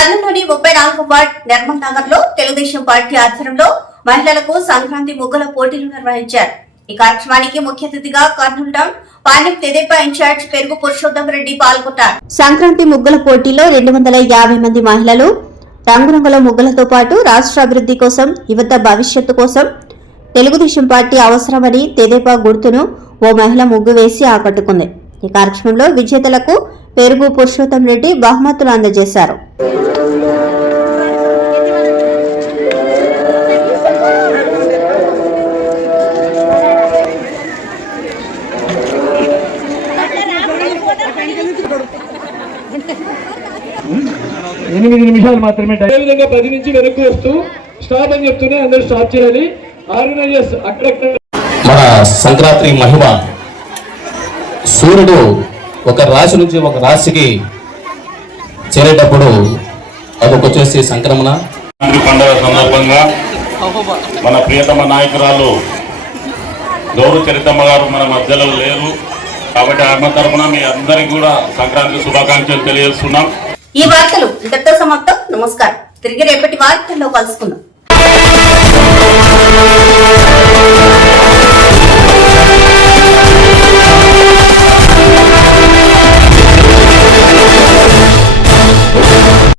కర్నూలులోని ముప్పై నాలుగు వార్డ్ నిర్మల్ నగర్లో తెలుగుదేశం పార్టీ ఆధ్వర్యంలో మహిళలకు సంక్రాంతి ముగ్గుల పోటీలు నిర్వహించారు. ఈ కార్యక్రమానికి ముఖ్య అతిథిగా కర్నూలు టౌన్ పాండ్యం తెదేపా ఇన్ఛార్జ్ పెరుగు పురుషోత్తం రెడ్డి పాల్గొన్నారు. సంక్రాంతి ముగ్గుల పోటీలో రెండు వందల యాభై మంది మహిళలు రంగురంగుల ముగ్గులతో పాటు రాష్ట్ర అభివృద్ధి కోసం యువత భవిష్యత్తు కోసం తెలుగుదేశం పార్టీ అవసరమని తెదేపా గుర్తును ఓ మహిళ ముగ్గు వేసి ఆకట్టుకుంది. ఈ కార్యక్రమంలో విజేతలకు పెరుగు పురుషోత్తం రెడ్డి బహుమతులు అందజేశారు. ఎనిమిది నిమిషాలు మాత్రమే టైం. విధంగా పది నుంచి వెనక్కి వస్తూ స్టాప్ అని చెప్తూనే అందరూ స్టాప్ చేయాలి. ఆర్గనైజర్స్ అక్కడక్కడ. మన సంక్రాంతి మహిమ. సూర్యుడు ఒక రాశి నుంచి ఒక రాశికి చేరేటప్పుడు అదొక వచ్చేసి సంక్రమణ. పండుగ సందర్భంగా మన ప్రియతమ నాయకురాలు గౌరవ చరితమ్మ గారు మన మధ్యలో లేరు. కాబట్టి ఆమె తరఫున మీ అందరికి కూడా సంక్రాంతి శుభాకాంక్షలు తెలియజేస్తున్నాం. ఈ వార్తలు ఇంతటితో సమాప్తం. నమస్కారం. తిరిగి రేపటి వార్తల్లో కలుసుకుందాం.